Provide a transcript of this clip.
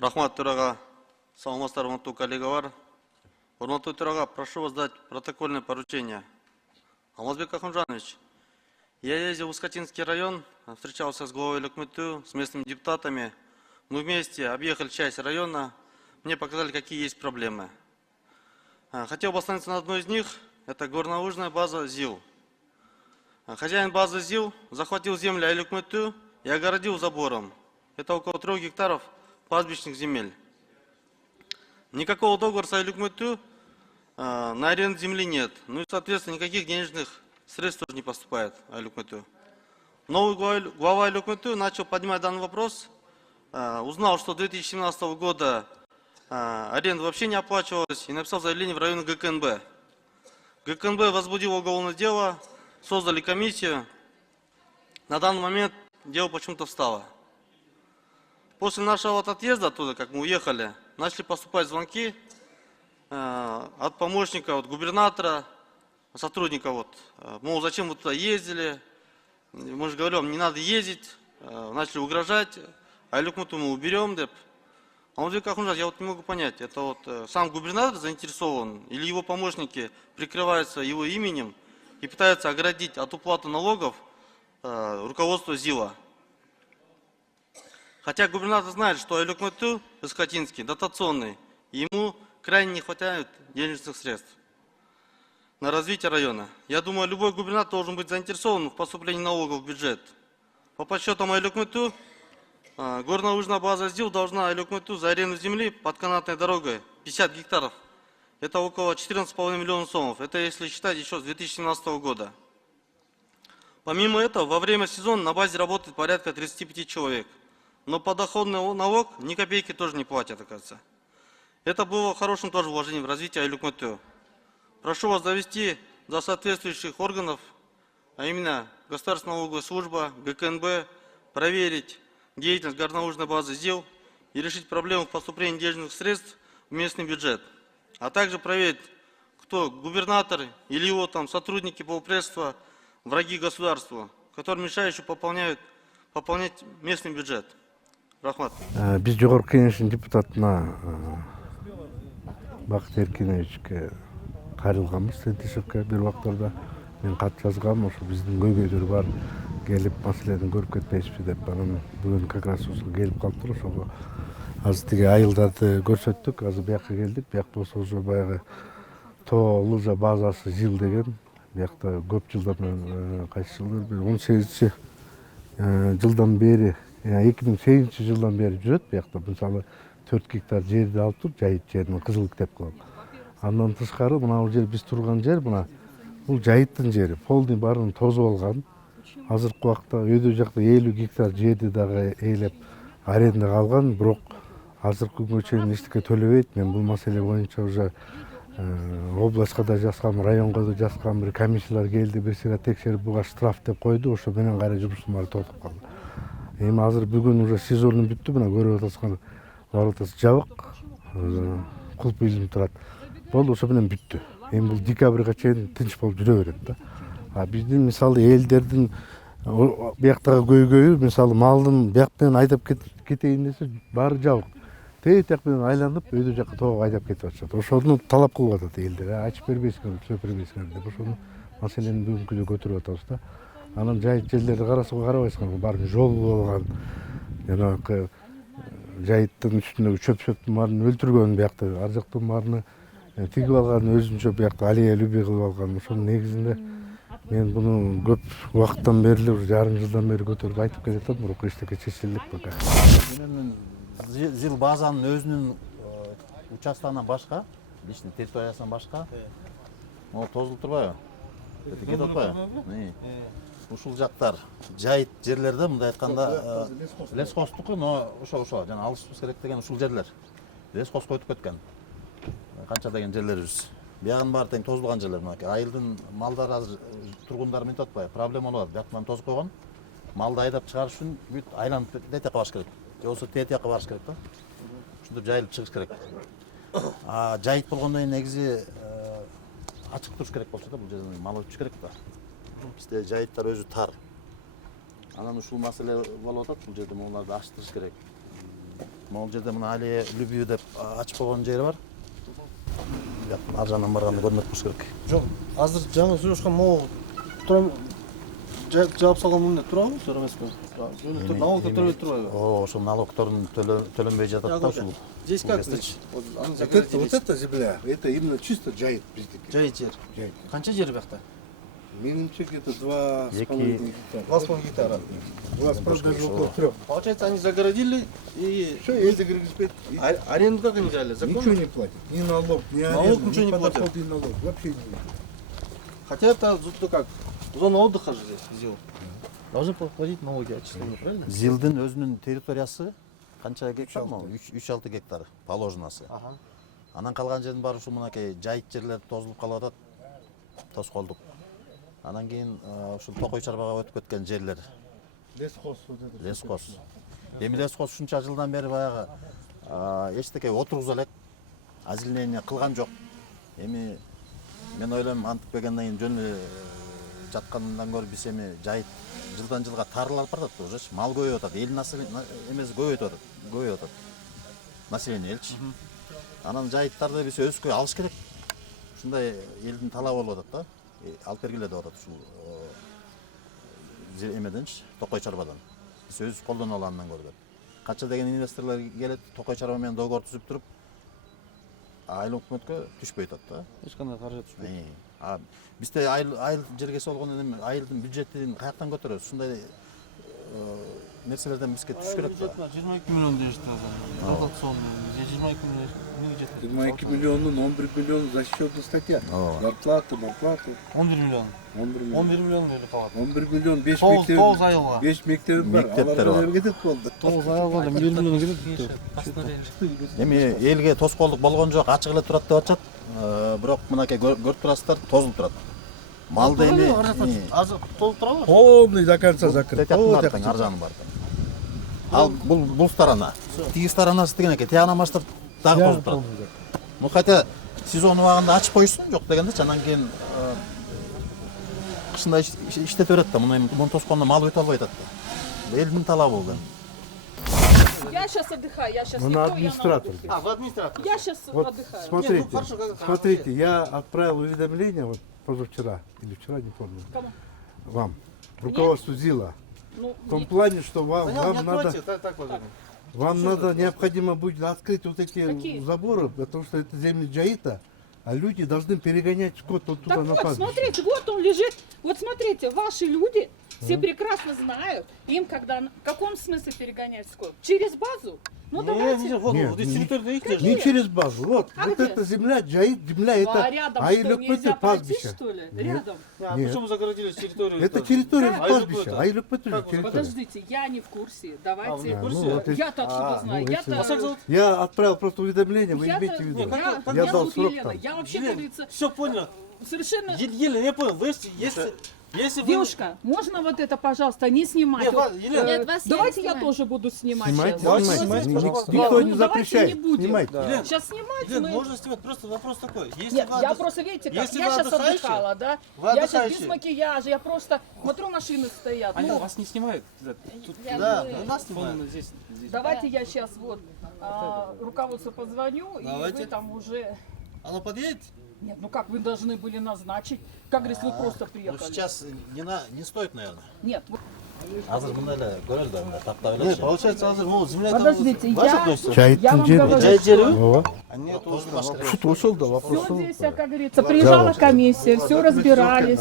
Рахмат, Төрага. Саламатсыздар, урматтуу коллегалар. Урматтуу Төрага, прошу вас дать протокольное поручение. Алмазбек Ахунжанович, я ездил в Искатинский район, встречался с главой Өлөкмөтү, с местными депутатами. Мы вместе объехали часть района, мне показали, какие есть проблемы. Хотел бы остановиться на одной из них, это горнолыжная база ЗИЛ. Хозяин базы ЗИЛ захватил землю Өлөкмөтү и огородил забором. Это около 3 гектаров пастбищных земель. Никакого договора с Өлөкмөтү на аренду земли нет. Ну и, соответственно, никаких денежных средств тоже не поступает Өлөкмөтү. Новый глава Өлөкмөтү начал поднимать данный вопрос. Узнал, что 2017 года аренда вообще не оплачивалась, и написал заявление в район ГКНБ. ГКНБ возбудил уголовное дело, создали комиссию. На данный момент дело почему-то встало. После нашего отъезда оттуда, как мы уехали, начали поступать звонки от помощника, от губернатора, сотрудника. Мол, зачем вы туда ездили? Мы же говорим, не надо ездить. Начали угрожать. Өлөкмөтү мы уберем. Алмазбек Ахунжанович, я не могу понять, это сам губернатор заинтересован или его помощники прикрываются его именем и пытаются оградить от уплаты налогов руководство ЗИЛа. Хотя губернатор знает, что Өлөкмөтү Искатинский дотационный, и ему крайне не хватает денежных средств на развитие района. Я думаю, любой губернатор должен быть заинтересован в поступлении налогов в бюджет. По подсчетам Өлөкмөтү, горнолыжная база ЗИЛ должна Өлөкмөтү за аренду земли под канатной дорогой 50 гектаров. Это около 14,5 миллионов сомов. Это если считать еще с 2017 года. Помимо этого, во время сезона на базе работает порядка 35 человек. Но подоходный налог ни копейки тоже не платят, оказывается. Это было хорошим тоже вложением в развитие Өлөкмөтү. Прошу вас довести до соответствующих органов, а именно Государственная налоговая служба, ГКНБ, проверить деятельность горнолыжной базы ЗИЛ и решить проблему поступления денежных средств в местный бюджет. А также проверить, кто губернатор или его сотрудники полпредства, враги государства, которые мешают пополнять местный бюджет. Рахмат. Биз жогорку кеңештин депутатына Бакыт Эркиновичке кайрылганбыз ТТШК бир убактарда. Мен кат жазгам, ошо биздин көйгөйлөр бар, келип маселени көрүп кетпейсизби деп. Анан бүгүн как раз ушул келип калыптыр. Ошого азыр тиги айылдарды көрсөттүк, азыр бияка келдик. Биякта болсо уже баягы тоо лыжа базасы ЗИЛ деген. Биякта көп жылдан кайсы жылдар 18 жылдан бери 2008 жылдан бери жүрөт. Биякта мисалы 4 гектар жерди алып туруп, жайыт жерин Кызылык деп коет. Андан тышкары мына жер биз турган жер, бул жайыттын жери. Полдун баарын тозуп алган. Азыркы убакта өйдө жакта 50 гектар жерди дагы ээлеп арендага алган, бирок азыркы күнгө чейин эчтеке төлөбөйт. Мен бул маселе боюнча уже областка да жазгам, районго да жазгам, бир комиссиялар келди, бир сыйра текшерип буга штраф деп койду, ошо менен кайра жумуштун баары токтоп калды. Эми азыр бүгүн уже сезон бүттү, мына көрүп атасыңар, воротасы жабык, кулп илинип турат. Болду, ошо менен бүттү. Эми бул декабрга чейин тынч болуп жүрө берет да. А биздин мисалы элдердин бияктагы көйгөйү, мисалы малдын бияк менен айдап кетейин десе, баары жабык. Тек менен айланып, өйдө жакка тоого айдап кетип атышат. Ошону талап кылып атат элдер. Ачып бербейсиңер, сөп бербейсиңер деп. Ошону маселени бүгүнкүдө көтөрүп атабыз да. Анан жайыт жерлерди карабайсыңар, баары жол болгон. Жанагы жайыттын үстүндөгү чөп-чөптүн баарын өлтүргөн биякта, ар жактан баарыны тигип алган, өзүнчө биякта алия любий кылып алган. Ошонун негизинде мен буну көп убакыттан бери, жарым жылдан бери көтөрүп айтып келатам, бирок эчтеке чечилик пока. ЗИЛ базанын өзүнүн участогунан башка, биздин территориясынан башка, могу тозулуп турбайбы? Кетип атпайбы? Ушул жактар жайыт жерлерде, мындай айтканда, лесхоздуку, но ошо жана алышыбыз керек деген ушул жерлер. Лесхозго өтүп кеткен. Канча деген жерлерибиз. Биягынын баары тең тозулган жерлер. Айылдын малдары азыр тургундар мынтип атпайбы? Проблема болот. Бияктан тозуп койгон. Малды айдап чыгарыш үчүн бүт айланып тетекке барыш керек. Же болбосо тетекке барыш керек да. Ушинтип жайылып чыгыш керек. Жайыт болгондон кийин негизи ачык туруш керек болчу да, бул жерден мал өтүш керек да. Бизде жайыттар өзү тар. Анан ушул маселе болуп атат, бул жерде могуларды ачтырыш керек. Могул жерде мына алия любви деп ачып койгон жери бар. Ар жагынан барганда көрмөк болуш керек. Жок, азыр жаңы сүйлөшкөн могу турам жаап салган эмне турабы, туура эмеспи? Жөн эле налогду төлөбөй турбайбы? О, ошол налогтордун төлөнбөй жатат да ушул. Здесь как Уездде. быть? Вот они Вот загородились. эта земля, это именно чисто джайт биздики. Жай жер. Жайыт. Канча жер бакта? Менимче где-то 2,5 Эки- гектара. 2,5 гектара. 2,5 даже около 3. Получается, они загородили и Все, есть загрузить. аренду как они взяли? Ничего Законно? не платят. Ни налог, ни Налог аренду, ничего ни не платят? подоходный налог. Вообще ничего. Хотя это зато как зона отдыха же здесь, ЗИЛ. Должны платить налоги отчисления, правильно? ЗИЛдин өзүнүн территориясы канча гектар? 3-6 гектар положенасы. Ага. Анан калган жердин баары ушул мынакей жайыт жерлер тозулуп калып атат. Тоскоолдук. Анан кийин ушул Токой чарбага өтүп кеткен жерлер. Лесхоз вот это. Лескос. Эми лескос ушунча жылдан бери баягы эчтеке отургуза элек, озеленение кылган жок. Эми мен ойлойм антип келгенден кийин жөн эле жаткандан көрүп биз эми жайыт жылдан жылга тарылып баратат ужечи. Мал көбөйүп атат, эл эмес көбөйүп атат. Население элчи. Анан жайыттарды биз өскө алыш керек. Ушундай элдин талабы болуп атат да. Алып бергиле деп атат ушул эмеденчи, Токой чарбадан. Биз өзүбүз колдоно алгандан көрүп. Кача деген инвесторлор келет, Токой чарба менен договор түзүп туруп, айыл өкмөткө түшпөй атат да. Эч кандай каражат түшпөйт. Бизде айыл жергеси болгондон эми айылдын бюджетин каяктан көтөрөбүз? Ушундай нерселерден бизге түш керек да. 22 миллион дейишти. Дотацион 22 миллион. 22 миллионун 11 миллион защитная статья. Зарплата, зарплата. 11 миллион. 11 миллион. 11 миллион эле калат. 11 миллион 5 Тоғыз мектеп. айылга. 5 мектебim бар. Мектептер бар. Аларга кетет болду. 9 айылга 1 миллион кетет. Эми элге тоскоолдук болгон жок, ачык эле турат деп атышат. Бирок мынакей көрүп турасыздар, тозулуп турат. Малды эми Азыр толуп турабы? Полный до конца закрыт. тетяктын ар жагын бар. Ал бул сторона. Тиги сторонасы деген экен, тиягынан баштап дагы тозуп турат. Ну хотя сезон убагында ачып койсун, жок дегендечи, анан кийин кышында иштете берет да, муну тоскондо мал өтө албай атат да. Элдин талабы бул. Я сейчас отдыхаю, я сейчас Ну, на администратор. В администрации. Я сейчас Вот отдыхаю. смотрите, Нет, ну, хорошо, как- смотрите, я отправил уведомление вот позавчера или вчера, не помню, Кому? вам, руководству ЗИЛа, Ну, в том плане, что вам Не надо, откройте, так возьмем. вам надо необходимо будет открыть вот эти Какие? заборы, потому что это земли джаита, а люди должны перегонять скот вот туда так на вот, пастбище. смотрите, вот он лежит. Вот смотрите, ваши люди все прекрасно знают, им когда, в каком смысле перегонять скот? Через базу? Ну давайте. Не, вот, Нет, вот здесь не- территория их Не лежит. через базу, вот, А вот где? эта земля джаит, земля Ну, это, а рядом а что, нельзя пройти, что ли? Рядом. А Нет. почему загородили территорию? это территория Как? пастбища, Как? а или Как? территория. Подождите, я не в курсе. Давайте. вы не в курсе? Ну, вот и- Я-то откуда знаю? ну, Я-то... Вас как зовут? Я отправил просто уведомление, вы Я-то- имейте в виду. Не, как- Я, как я я дал зовут срок Елена. там. Я вообще, как говорится, Все понял. совершенно... Елена, я понял. Вы, если вы... Девушка, можно вот это, пожалуйста, не снимать? Нет, Вот, Елена. э, Нет, вас я давайте не я снимаю. тоже буду снимать Снимайте, сейчас. Давайте снимайте. снимайте, пожалуйста. Никто Ну, не давайте запрещает. не будем. Снимайте. Елена, Сейчас снимать Елена, мы... можно снимать, просто вопрос такой. Если Нет, вы я отдых- просто, видите, как Если я вы сейчас отдыхающие, отдыхала, да? вы Я сейчас без отдыхающие. макияжа, я просто смотрю, машины стоят. Они Ну, вас не снимают? Да, нас снимают. Здесь. давайте я сейчас вот руководству позвоню, и Давайте. вы там уже... Оно подъедет? Нет, ну как вы должны были назначить? Как говорится, вы просто Ну приехали. сейчас не стоит, наверное. Нет, вы- Азыр мындай эле көрөлү да, мындай таптап Нет, элечи. получается, азыр могут земля Подождите, ваша я- относится? я Жайыттын вам жери. говорю, Жайыт жери? что Ооба. А нет, Тозулбаш керек. Шут ошол да вопрос. все здесь, как говорится, приезжала комиссия, все разбирались.